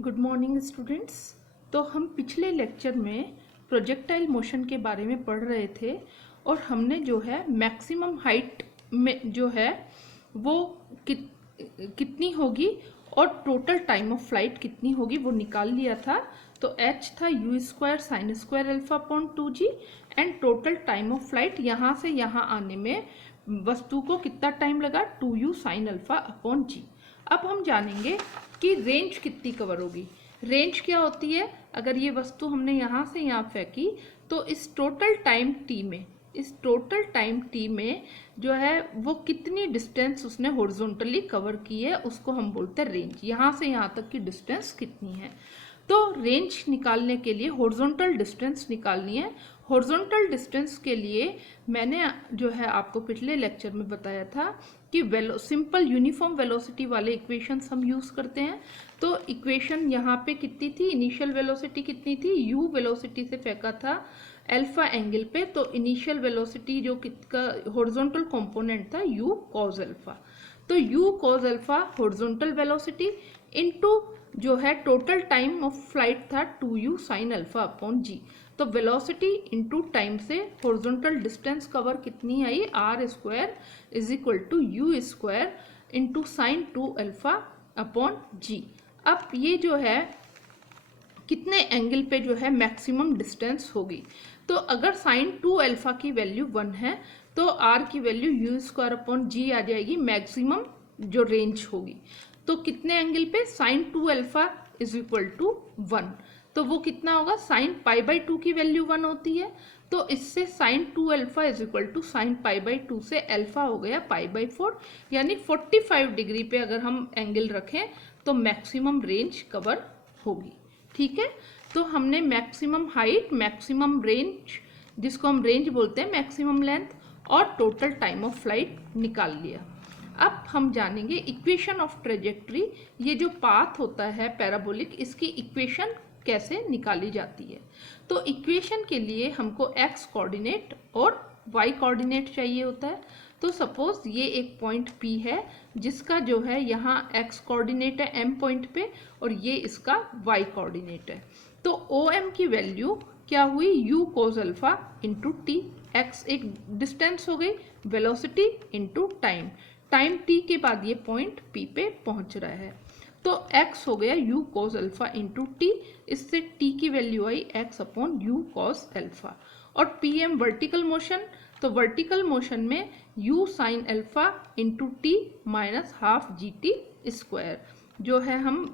Good morning students. तो हम पिछले लेक्चर में प्रोजेक्टाइल मोशन के बारे में पढ़ रहे थे और हमने जो है मैक्सिमम हाइट में जो है वो कितनी होगी और टोटल टाइम ऑफ फ्लाइट कितनी होगी वो निकाल लिया था। तो h था u square sine square alpha upon 2g and total time of flight यहाँ से यहाँ आने में वस्तु को कितना टाइम लगा 2u sine alpha upon g। अब हम जानेंगे कि रेंज कितनी कवर होगी। रेंज क्या होती है, अगर ये वस्तु हमने यहाँ से यहाँ फेंकी तो इस टोटल टाइम टी में जो है वो कितनी डिस्टेंस उसने हॉरिजॉन्टली कवर की है उसको हम बोलते हैं रेंज। यहाँ से यहाँ तक की डिस्टेंस कितनी है। तो रेंज निकालने के लिए हॉरिजॉन्टल डिस्टेंस निकालनी है। हॉरिजॉन्टल डिस्टेंस के लिए मैंने जो है आपको पिछले लेक्चर में बताया था कि सिंपल यूनिफॉर्म वेलोसिटी वाले इक्वेशंस हम यूज़ करते हैं। तो इक्वेशन यहाँ पे कितनी थी, इनिशियल वेलोसिटी कितनी थी, u वेलोसिटी से फेंका था अल्फा एंगल पे, तो इनिशियल वेलोसिटी जो का हॉरिजॉन्टल कंपोनेंट था u cos अल्फा। तो u cos alpha horizontal velocity into जो है टोटल टाइम ऑफ फ्लाइट था 2u sine alpha upon g। तो वेलोसिटी इनटू टाइम से हॉरिजॉन्टल डिस्टेंस कवर कितनी आई, r square is equal to u square into sine 2 alpha upon g। अब ये जो है कितने एंगल पे जो है मैक्सिमम डिस्टेंस होगी। तो अगर साइन 2 अल्फा की वैल्यू 1 है तो r की value u square upon g आ जाएगी, मैक्सिमम जो रेंज होगी। तो कितने एंगल पे, sine 2 alpha is equal to 1, तो वो कितना होगा, साइन पाई बाई 2 की वैल्यू 1 होती है। तो इससे sine 2 alpha is equal to sine pi by 2 से अल्फा हो गया पाई बाई 4, यानी 45 डिग्री पे अगर हम एंगल रखें तो मैक्सिमम रेंज कवर होगी। ठीक है, तो हमने मैक्सिमम हाइट, मैक्सिमम रेंज जिसको हम रेंज बोलते हैं, मैक्सिमम लेंथ और टोटल टाइम ऑफ फ्लाइट निकाल लिया। अब हम जानेंगे इक्वेशन ऑफ ट्रेजेक्ट्री। ये जो पाथ होता है पैराबोलिक, इसकी इक्वेशन कैसे निकाली जाती है। तो इक्वेशन के लिए हमको x कोऑर्डिनेट और y कोऑर्डिनेट चाहिए होता है। तो सपोज ये एक पॉइंट P है जिसका जो है यहाँ x कोऑर्डिनेट है m पॉइंट पे और ये इसका y कोऑर्डिनेट है। तो OM की वैल्यू क्या हुई, u cos alpha into T. x एक डिस्टेंस हो गई, velocity into time, time t के बाद ये पॉइंट P पे पहुंच रहा है। तो x हो गया u cos alpha into T, इससे t की वैल्यू आई x upon u cos alpha. और pm वर्टिकल मोशन, तो वर्टिकल मोशन में u sine alpha into T minus half g t square, जो है हम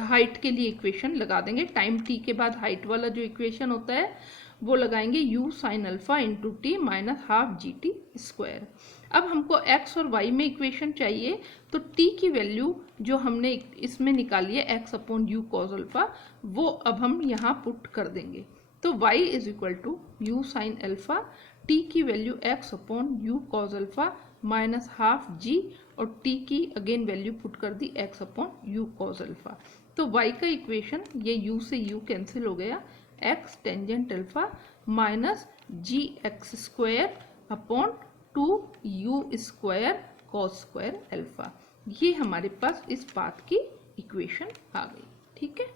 हाइट के लिए इक्वेशन लगा देंगे। टाइम t के बाद हाइट वाला जो इक्वेशन होता है वो लगाएंगे u sine alpha into T minus half g t square. अब हमको x और y में इक्वेशन चाहिए, तो t की वैल्यू जो हमने इसमें निकाली है x upon u cos alpha, वो अब हम यहाँ पुट कर देंगे। तो y is equal to u sine alpha, t की value x upon u cos alpha minus half g, और t की अगेन वैल्यू पुट कर दी x upon u cos alpha. तो y का इक्वेशन, ये u से u कैंसिल हो गया, x tangent alpha minus g x square upon 2u square cos square alpha. ये हमारे पास इस पाथ की इक्वेशन आ गई। ठीक है,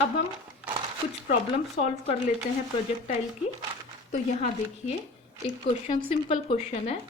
अब हम कुछ प्रॉब्लम सॉल्व कर लेते हैं प्रोजेक्टाइल की। तो यहाँ देखिए एक क्वेश्चन, सिंपल क्वेश्चन है।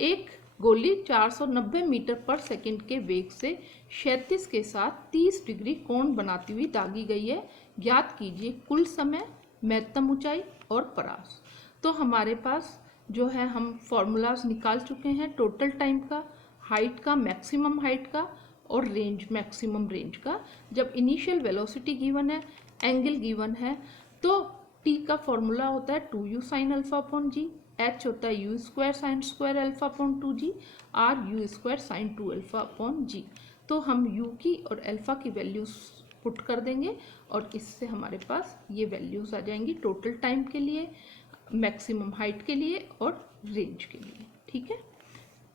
एक गोली 490 मीटर पर सेकंड के वेग से क्षैतिज के साथ 30 डिग्री कोण बनाती हुई दागी गई है। ज्ञात कीजिए कुल समय, महत्तम ऊंचाई और परास। तो हमारे पास जो है हम फॉर्मूलाज निकाल चुके हैं, टोटल टाइम का, हाइट का, मैक्सिमम हाइट का और रेंज, मैक्सिमम रेंज का। जब इनिशियल वेलोसिटी गिवन है, एंगल गिवन है, तो t का फॉर्मूला होता है 2u साइन अल्फा अपॉन जी, h होता है u square sine square alpha upon 2g, r u square sine 2 alpha upon g। तो हम u की और अल्फा की वैल्यूज पुट कर देंगे और इससे हमारे पास ये वैल्यूज आ जाएंगी टोटल टाइम के लिए, मैक्सिमम हाइट के लिए और रेंज के लिए। ठीक है,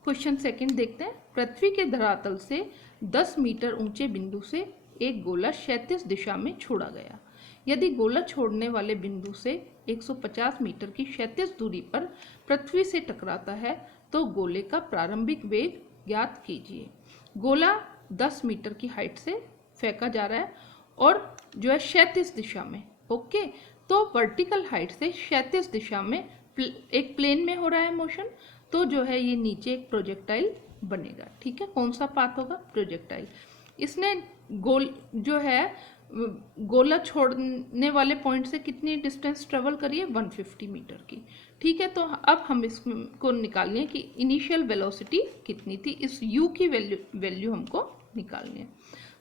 क्वेश्चन सेकंड देखते हैं। पृथ्वी के धरातल से 10 मीटर ऊंचे बिंदु से एक गोला क्षैतिज दिशा में छोड़ा गया। यदि गोला छोड़ने वाले बिंदु से 150 मीटर की क्षैतिज दूरी पर पृथ्वी से टकराता है तो गोले का प्रारंभिक वेग ज्ञात कीजिए। गोला 10 मीटर की हाइट से फेंका जा रहा है और जो है क्षैतिज दिशा में। ओके, तो वर्टिकल हाइट से क्षैतिज दिशा में एक प्लेन में हो रहा है मोशन, तो जो है ये नीचे एक प्रोजेक्टाइल बनेगा। ठीक है, कौन सा पाथ होगा? प्रोजेक्टाइल। इसने जो है गोला छोड़ने वाले पॉइंट से कितनी डिस्टेंस ट्रेवल करी है? 150 मीटर की। ठीक है, तो अब हम इसको निकालनी है कि इनिशियल वेलोसिटी कितनी थी, इस u की वैल्यू हमको निकालनी है।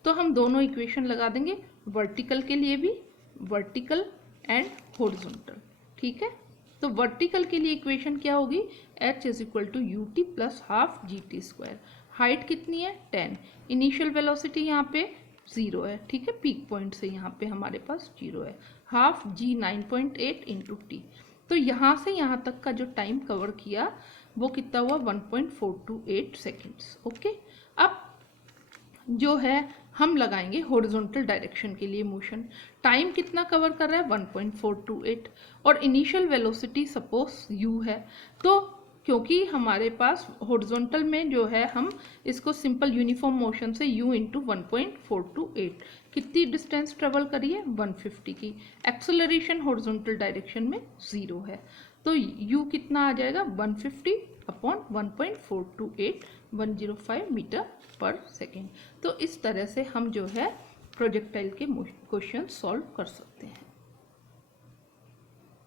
तो हम दोनों इक्वेशन लगा देंगे, वर्टिकल के लिए भी, वर्टिकल एंड हॉरिजॉन्टल। ठीक है, तो वर्टिकल के लिए इक्वेशन क्या होगी? h is equal to u t plus half g t square. Height कितनी है? 10। इनिशियल वेलोसिटी यहाँ पे 0 है। ठीक है, पीक पॉइंट से यहाँ पे हमारे पास 0 है। हाफ जी 9.8 इंटू टी। तो यहाँ से यहाँ तक का जो टाइम कवर किया वो कितना हुआ? 1.428 सेकेंड्स। ओके, अब जो है हम लगाएंगे हॉरिजॉन्टल डायरेक्शन के लिए मोशन। टाइम कितना कवर कर रहा है? 1.428 और इनिशियल वेलोसिटी सपोज u है। तो क्योंकि हमारे पास हॉरिजॉन्टल में जो है हम इसको सिंपल यूनिफॉर्म मोशन से u इंटू 1.428 कितनी डिस्टेंस ट्रेवल करी है? 150 की। एक्सेलरेशन हॉरिजॉन्टल डायरेक्शन में 0 है, तो u कितना आ जाएगा? 150 अपॉन 1.428 105 मीटर पर सेकेंड। तो इस तरह से हम जो है प्रोजेक्टाइल के क्वेश्चन सॉल्व कर सकते हैं।